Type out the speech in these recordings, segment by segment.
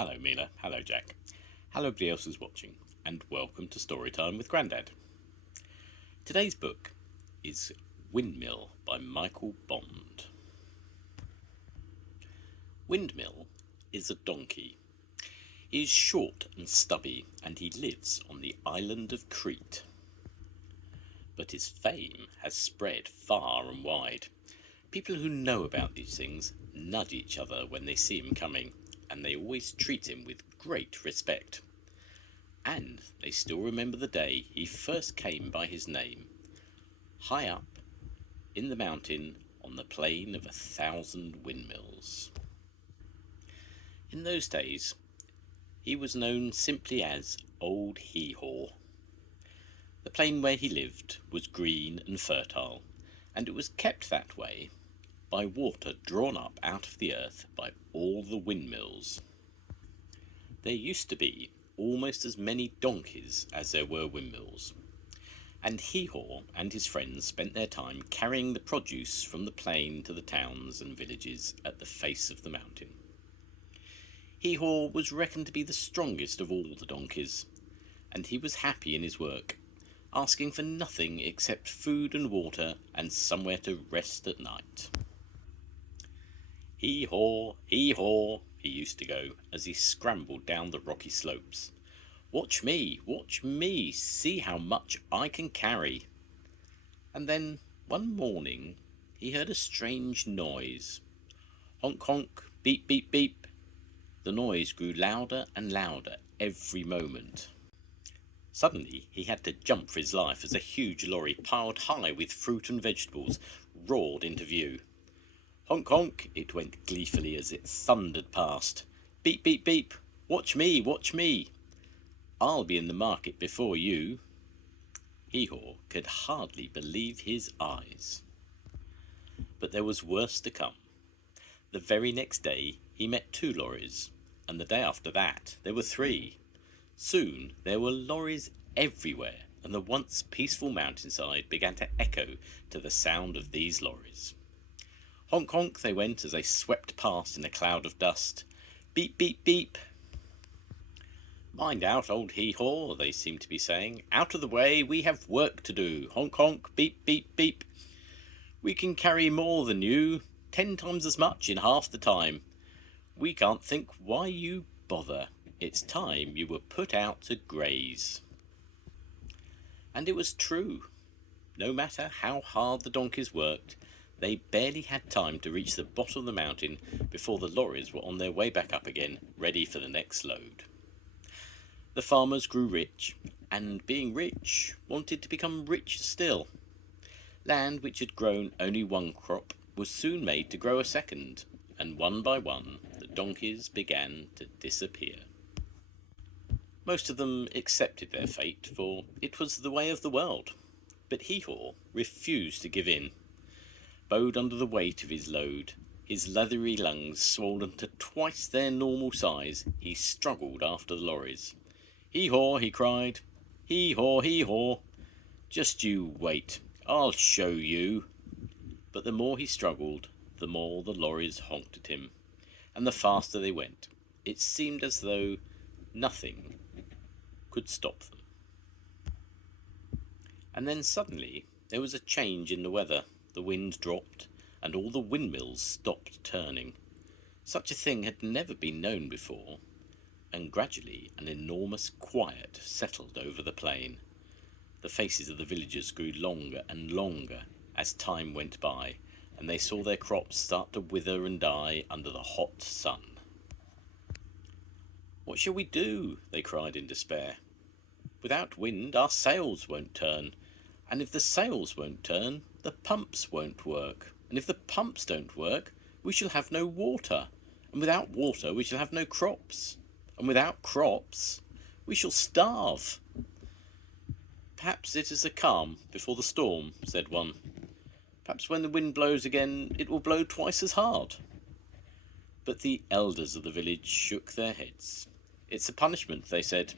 Hello Mila, hello Jack, hello everybody else who's watching, and welcome to Storytime with Grandad. Today's book is Windmill by Michael Bond. Windmill is a donkey. He is short and stubby, and he lives on the island of Crete. But his fame has spread far and wide. People who know about these things nudge each other when they see him coming, and they always treat him with great respect. And they still remember the day he first came by his name, high up in the mountain on the plain of 1,000 windmills. In those days, he was known simply as Old Hee-Haw. The plain where he lived was green and fertile, and it was kept that way by water drawn up out of the earth by all the windmills. There used to be almost as many donkeys as there were windmills, and Hee-Haw and his friends spent their time carrying the produce from the plain to the towns and villages at the face of the mountain. Hee-Haw was reckoned to be the strongest of all the donkeys, and he was happy in his work, asking for nothing except food and water and somewhere to rest at night. Hee-Haw, hee-haw, he used to go as he scrambled down the rocky slopes. Watch me, see how much I can carry. And then one morning he heard a strange noise. Honk honk, beep beep beep. The noise grew louder and louder every moment. Suddenly he had to jump for his life as a huge lorry piled high with fruit and vegetables roared into view. Honk honk, it went gleefully as it thundered past. Beep beep beep, watch me. I'll be in the market before you. Hee-Haw could hardly believe his eyes. But there was worse to come. The very next day he met 2 lorries, and the day after that there were 3. Soon there were lorries everywhere, and the once peaceful mountainside began to echo to the sound of these lorries. Honk honk they went as they swept past in a cloud of dust. Beep beep beep. Mind out, old Hee-Haw, they seemed to be saying. Out of the way, we have work to do. Honk honk, beep beep beep. We can carry more than you, 10 times as much in half the time. We can't think why you bother. It's time you were put out to graze. And it was true. No matter how hard the donkeys worked, they barely had time to reach the bottom of the mountain before the lorries were on their way back up again, ready for the next load. The farmers grew rich, and being rich, wanted to become richer still. Land which had grown only one crop was soon made to grow a second, and one by one the donkeys began to disappear. Most of them accepted their fate, for it was the way of the world, but Hee-Haw refused to give in. Bowed under the weight of his load, his leathery lungs swollen to twice their normal size, he struggled after the lorries. Hee-Haw, he cried. Hee-Haw, hee-haw. Just you wait, I'll show you. But the more he struggled, the more the lorries honked at him, and the faster they went. It seemed as though nothing could stop them. And then suddenly there was a change in the weather. The wind dropped, and all the windmills stopped turning. Such a thing had never been known before, and gradually an enormous quiet settled over the plain. The faces of the villagers grew longer and longer as time went by, and they saw their crops start to wither and die under the hot sun. What shall we do? They cried in despair. Without wind, our sails won't turn, and if the sails won't turn, the pumps won't work, and if the pumps don't work, we shall have no water, and without water we shall have no crops, and without crops we shall starve. Perhaps it is a calm before the storm, said one. Perhaps when the wind blows again it will blow twice as hard. But the elders of the village shook their heads. It's a punishment, they said.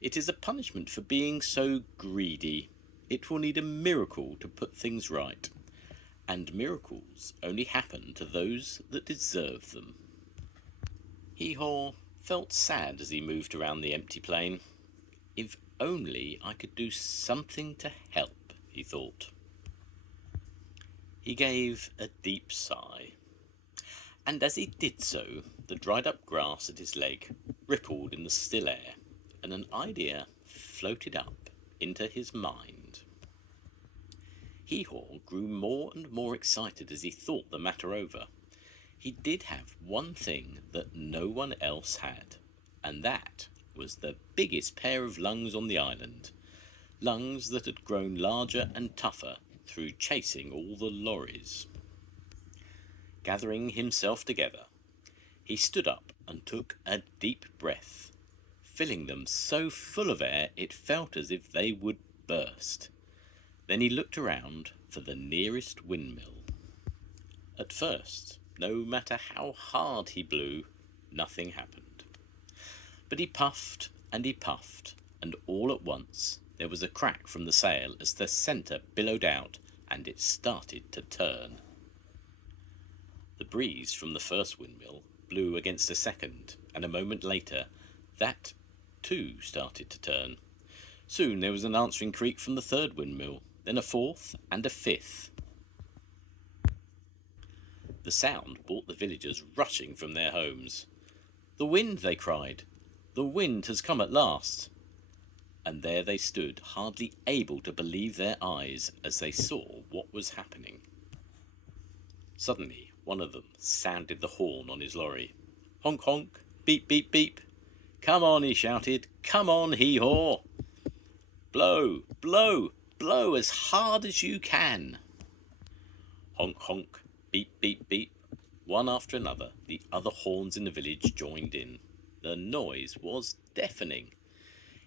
It is a punishment for being so greedy. It will need a miracle to put things right, and miracles only happen to those that deserve them. Hee-Haw felt sad as he moved around the empty plain. If only I could do something to help, he thought. He gave a deep sigh, and as he did so, the dried up grass at his leg rippled in the still air, and an idea floated up into his mind. Hee-Haw grew more and more excited as he thought the matter over. He did have one thing that no one else had, and that was the biggest pair of lungs on the island, lungs that had grown larger and tougher through chasing all the lorries. Gathering himself together, he stood up and took a deep breath, filling them so full of air it felt as if they would burst. Then he looked around for the nearest windmill. At first, no matter how hard he blew, nothing happened. But he puffed, and all at once there was a crack from the sail as the centre billowed out and it started to turn. The breeze from the first windmill blew against a second, and a moment later that too started to turn. Soon there was an answering creak from the third windmill, then a fourth and a fifth. The sound brought the villagers rushing from their homes. "The wind!" they cried. "The wind has come at last!" And there they stood, hardly able to believe their eyes as they saw what was happening. Suddenly, one of them sounded the horn on his lorry. "Honk, honk, beep, beep, beep. Come on," he shouted. "Come on, Hee-Haw. Blow, blow, blow as hard as you can." Honk, honk, beep, beep, beep. One after another, the other horns in the village joined in. The noise was deafening.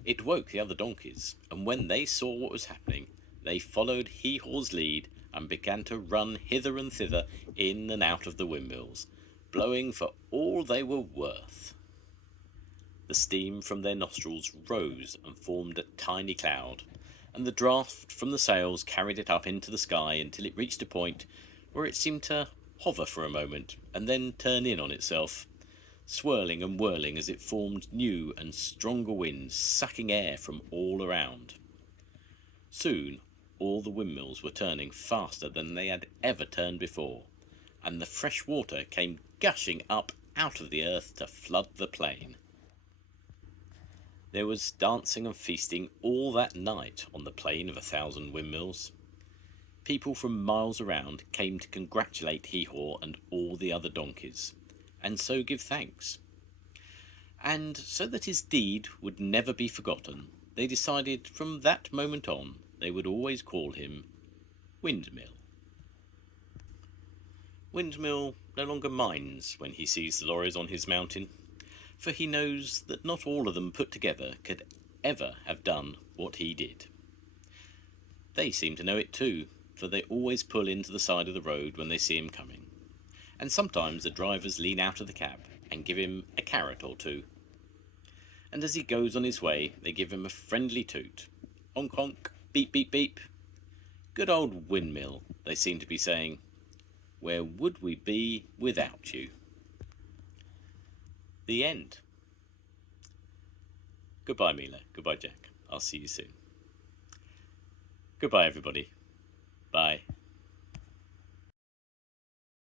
It woke the other donkeys, and when they saw what was happening, they followed Hee-Haw's lead and began to run hither and thither in and out of the windmills, blowing for all they were worth. The steam from their nostrils rose and formed a tiny cloud, and the draught from the sails carried it up into the sky until it reached a point where it seemed to hover for a moment and then turn in on itself, swirling and whirling as it formed new and stronger winds, sucking air from all around. Soon all the windmills were turning faster than they had ever turned before, and the fresh water came gushing up out of the earth to flood the plain. There was dancing and feasting all that night on the plain of 1,000 windmills. People from miles around came to congratulate Hee-Haw and all the other donkeys, and so give thanks. And so that his deed would never be forgotten, they decided from that moment on they would always call him Windmill. Windmill no longer minds when he sees the lorries on his mountain, for he knows that not all of them put together could ever have done what he did. They seem to know it too, for they always pull into the side of the road when they see him coming, and sometimes the drivers lean out of the cab and give him a carrot or two. And as he goes on his way, they give him a friendly toot. Honk, honk, beep, beep, beep. Good old Windmill, they seem to be saying. Where would we be without you? The end. Goodbye, Mila. Goodbye, Jack. I'll see you soon. Goodbye, everybody. Bye.